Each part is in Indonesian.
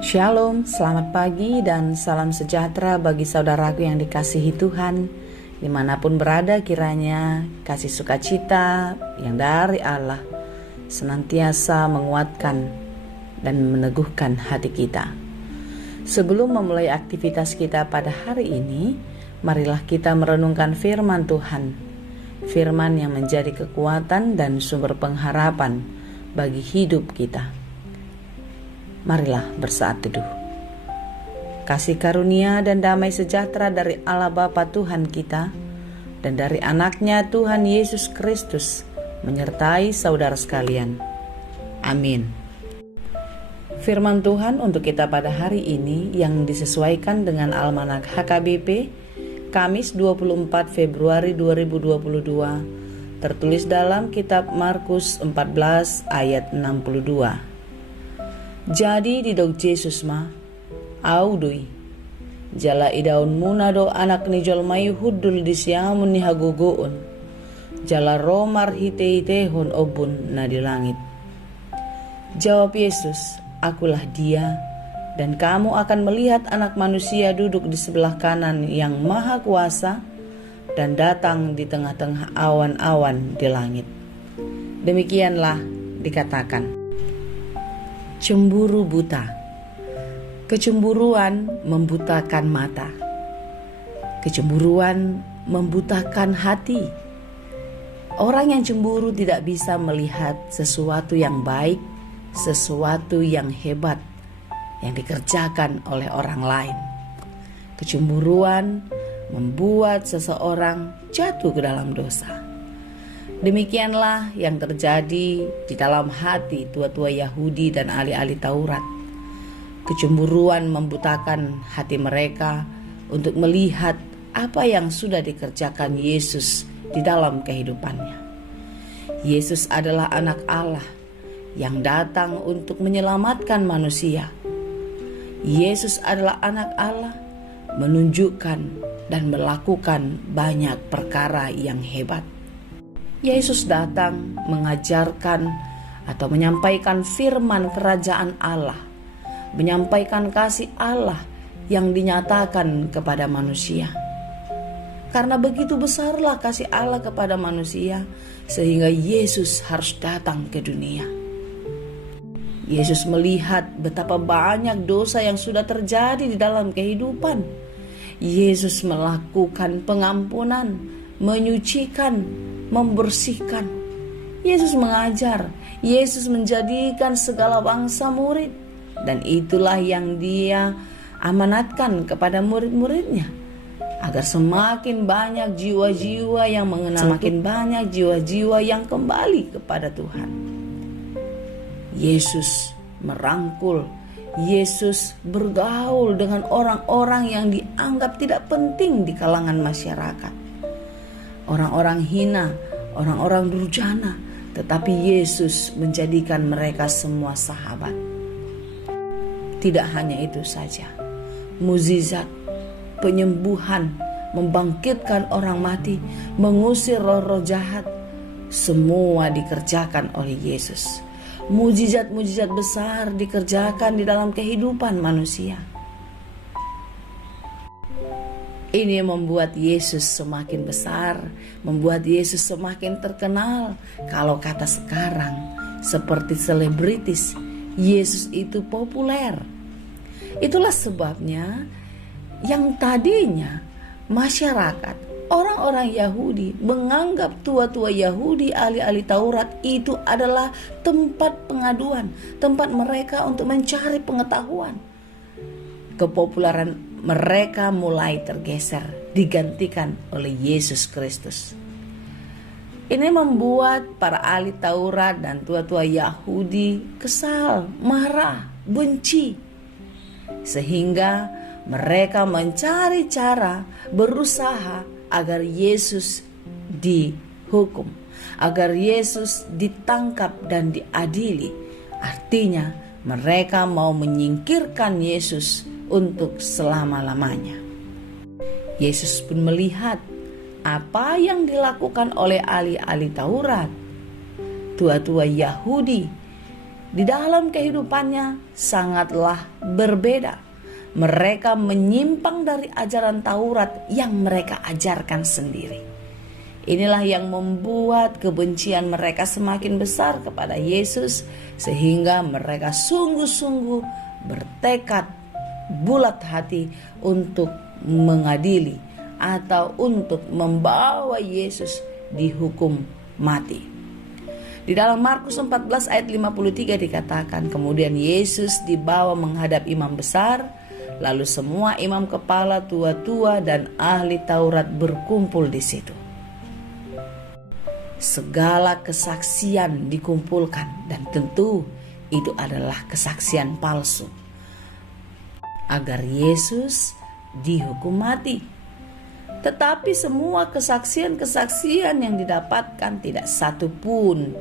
Shalom, selamat pagi dan salam sejahtera bagi saudaraku yang dikasihi Tuhan. Dimanapun berada, kiranya kasih sukacita yang dari Allah senantiasa menguatkan dan meneguhkan hati kita. Sebelum memulai aktivitas kita pada hari ini, marilah kita merenungkan firman Tuhan. Firman yang menjadi kekuatan dan sumber pengharapan bagi hidup kita. Marilah bersaat teduh. Kasih karunia dan damai sejahtera dari Allah Bapa Tuhan kita dan dari anaknya Tuhan Yesus Kristus menyertai saudara sekalian. Amin. Firman Tuhan untuk kita pada hari ini yang disesuaikan dengan Almanak HKBP Kamis 24 Februari 2022 tertulis dalam kitab Markus 14 ayat 62. Jadi didog Jesus ma, audui, jala idaun munado anak ni jolmai hudul disiamun ni hagugoon, jala romar hite-hitehon obun na di langit. Jawab Yesus, akulah dia, dan kamu akan melihat anak manusia duduk di sebelah kanan yang maha kuasa dan datang di tengah-tengah awan-awan di langit. Demikianlah dikatakan. Cemburu buta. Kecemburuan membutakan mata. Kecemburuan membutakan hati. Orang yang cemburu tidak bisa melihat sesuatu yang baik, sesuatu yang hebat yang dikerjakan oleh orang lain. Kecemburuan membuat seseorang jatuh ke dalam dosa. Demikianlah yang terjadi di dalam hati tua-tua Yahudi dan ahli-ahli Taurat. Kecemburuan membutakan hati mereka untuk melihat apa yang sudah dikerjakan Yesus di dalam kehidupannya. Yesus adalah anak Allah yang datang untuk menyelamatkan manusia. Yesus adalah anak Allah menunjukkan dan melakukan banyak perkara yang hebat. Yesus datang mengajarkan atau menyampaikan firman kerajaan Allah, menyampaikan kasih Allah yang dinyatakan kepada manusia. Karena begitu besarlah kasih Allah kepada manusia, sehingga Yesus harus datang ke dunia. Yesus melihat betapa banyak dosa yang sudah terjadi di dalam kehidupan. Yesus melakukan pengampunan, menyucikan, membersihkan. Yesus mengajar, Yesus menjadikan segala bangsa murid, dan itulah yang dia amanatkan kepada murid-muridnya, agar semakin banyak jiwa-jiwa yang mengenal, semakin banyak jiwa-jiwa yang kembali kepada Tuhan. Yesus merangkul, Yesus bergaul dengan orang-orang yang dianggap tidak penting di kalangan masyarakat. Orang-orang hina, orang-orang durjana, tetapi Yesus menjadikan mereka semua sahabat. Tidak hanya itu saja, mukjizat, penyembuhan, membangkitkan orang mati, mengusir roh-roh jahat, semua dikerjakan oleh Yesus. Mukjizat-mukjizat besar dikerjakan di dalam kehidupan manusia. Ini membuat Yesus semakin besar, membuat Yesus semakin terkenal. Kalau kata sekarang, seperti selebritis, Yesus itu populer. Itulah sebabnya yang tadinya masyarakat, orang-orang Yahudi menganggap tua-tua Yahudi, ahli-ahli Taurat itu adalah tempat pengaduan, tempat mereka untuk mencari pengetahuan. Kepopuleran mereka mulai tergeser, digantikan oleh Yesus Kristus. Ini membuat para ahli Taurat dan tua-tua Yahudi kesal, marah, benci. Sehingga mereka mencari cara, berusaha agar Yesus dihukum, agar Yesus ditangkap dan diadili. Artinya mereka mau menyingkirkan Yesus untuk selama-lamanya. Yesus pun melihat apa yang dilakukan oleh ahli-ahli Taurat, tua-tua Yahudi di dalam kehidupannya sangatlah berbeda. Mereka menyimpang dari ajaran Taurat yang mereka ajarkan sendiri. Inilah yang membuat kebencian mereka semakin besar kepada Yesus, sehingga mereka sungguh-sungguh bertekad bulat hati untuk mengadili atau untuk membawa Yesus dihukum mati. Di dalam Markus 14 ayat 53 dikatakan, kemudian Yesus dibawa menghadap imam besar, lalu semua imam kepala, tua-tua dan ahli Taurat berkumpul di situ. Segala kesaksian dikumpulkan dan tentu itu adalah kesaksian palsu agar Yesus dihukum mati. Tetapi semua kesaksian-kesaksian yang didapatkan tidak satu pun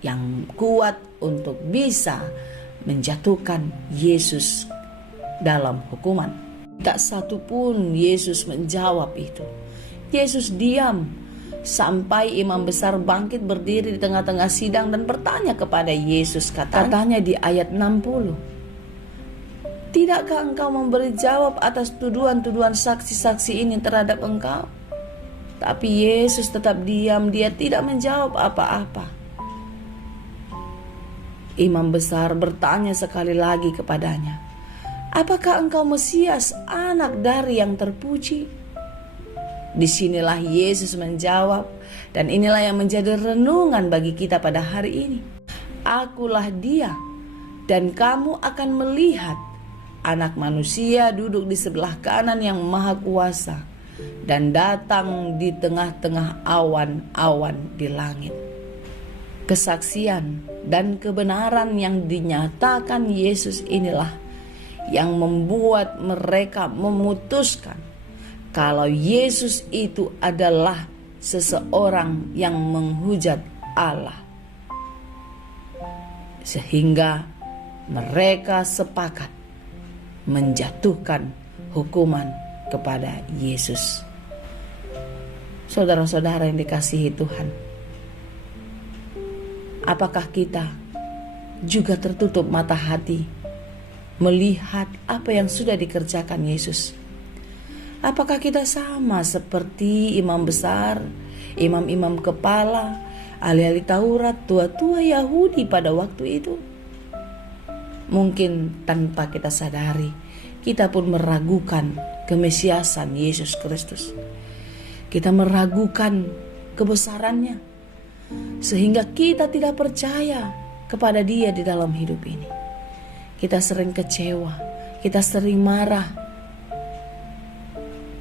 yang kuat untuk bisa menjatuhkan Yesus dalam hukuman. Tak satu pun Yesus menjawab itu. Yesus diam sampai imam besar bangkit berdiri di tengah-tengah sidang dan bertanya kepada Yesus. Katanya di ayat 60, tidakkah engkau memberi jawab atas tuduhan-tuduhan saksi-saksi ini terhadap engkau? Tapi Yesus tetap diam, dia tidak menjawab apa-apa. Imam besar bertanya sekali lagi kepadanya, apakah engkau Mesias, anak dari yang terpuji? Disinilah Yesus menjawab, dan inilah yang menjadi renungan bagi kita pada hari ini. Akulah dia, dan kamu akan melihat Anak Manusia duduk di sebelah kanan yang Maha Kuasa dan datang di tengah-tengah awan-awan di langit. Kesaksian dan kebenaran yang dinyatakan Yesus inilah yang membuat mereka memutuskan kalau Yesus itu adalah seseorang yang menghujat Allah. Sehingga mereka sepakat menjatuhkan hukuman kepada Yesus. Saudara-saudara yang dikasihi Tuhan, apakah kita juga tertutup mata hati melihat apa yang sudah dikerjakan Yesus? Apakah kita sama seperti imam besar, imam-imam kepala, ahli-ahli Taurat, tua-tua Yahudi pada waktu itu? Mungkin tanpa kita sadari, kita pun meragukan kemesiasan Yesus Kristus. Kita meragukan kebesarannya, sehingga kita tidak percaya kepada Dia di dalam hidup ini. Kita sering kecewa, kita sering marah,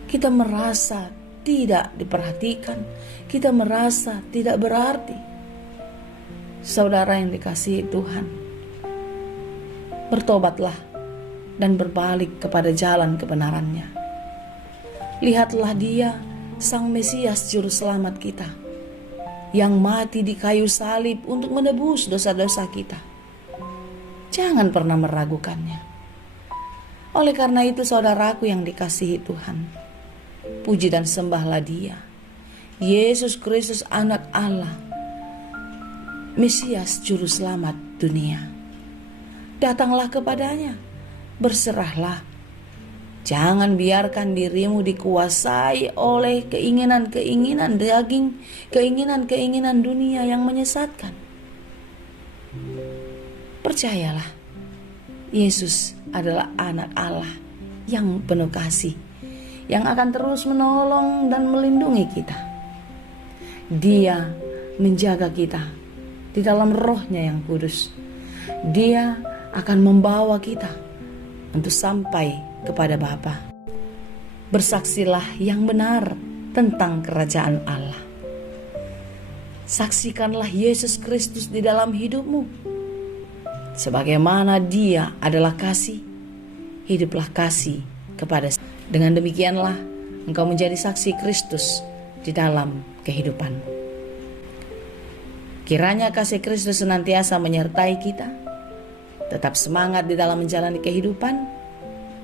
kita merasa tidak diperhatikan, kita merasa tidak berarti. Saudara yang dikasihi Tuhan, bertobatlah dan berbalik kepada jalan kebenarannya. Lihatlah Dia, Sang Mesias Juru Selamat kita, yang mati di kayu salib untuk menebus dosa-dosa kita. Jangan pernah meragukannya. Oleh karena itu, saudaraku yang dikasihi Tuhan, puji dan sembahlah Dia, Yesus Kristus, Anak Allah, Mesias Juru Selamat dunia. Datanglah kepadanya, berserahlah. Jangan biarkan dirimu dikuasai oleh keinginan-keinginan daging, keinginan-keinginan dunia yang menyesatkan. Percayalah, Yesus adalah Anak Allah yang penuh kasih, yang akan terus menolong dan melindungi kita. Dia menjaga kita di dalam Roh-Nya yang kudus. Dia akan membawa kita untuk sampai kepada Bapa. Bersaksilah yang benar tentang kerajaan Allah. Saksikanlah Yesus Kristus di dalam hidupmu. Sebagaimana Dia adalah kasih, hiduplah kasih kepada. Dengan demikianlah engkau menjadi saksi Kristus di dalam kehidupanmu. Kiranya kasih Kristus senantiasa menyertai kita. Tetap semangat di dalam menjalani kehidupan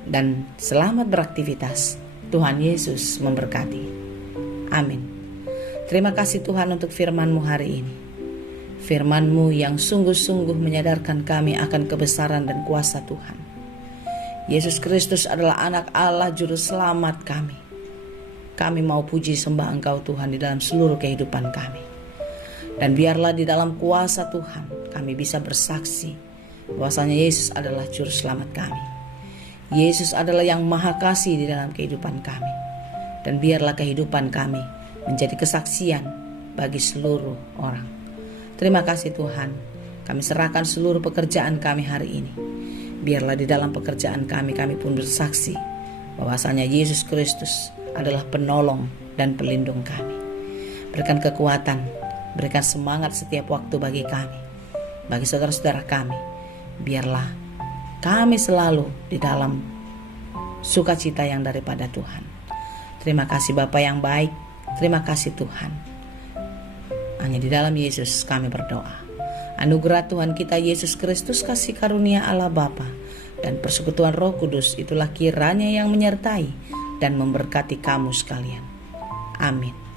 dan selamat beraktivitas. Tuhan Yesus memberkati. Amin. Terima kasih Tuhan untuk firman-Mu hari ini. firman-Mu yang sungguh-sungguh menyadarkan kami akan kebesaran dan kuasa Tuhan. Yesus Kristus adalah anak Allah, juru selamat kami. Kami mau puji sembah Engkau Tuhan di dalam seluruh kehidupan kami. Dan biarlah di dalam kuasa Tuhan kami bisa bersaksi bahwasanya Yesus adalah juru selamat kami. Yesus adalah yang maha kasih di dalam kehidupan kami. Dan biarlah kehidupan kami menjadi kesaksian bagi seluruh orang. Terima kasih Tuhan, kami serahkan seluruh pekerjaan kami hari ini. Biarlah di dalam pekerjaan kami pun bersaksi bahwasanya Yesus Kristus adalah penolong dan pelindung kami. Berikan kekuatan, berikan semangat setiap waktu bagi kami, bagi saudara-saudara kami. Biarlah kami selalu di dalam sukacita yang daripada Tuhan. Terima kasih Bapa yang baik, terima kasih Tuhan. Hanya di dalam Yesus kami berdoa. Anugerah Tuhan kita Yesus Kristus, kasih karunia Allah Bapa, dan persekutuan Roh Kudus itulah kiranya yang menyertai dan memberkati kamu sekalian. Amin.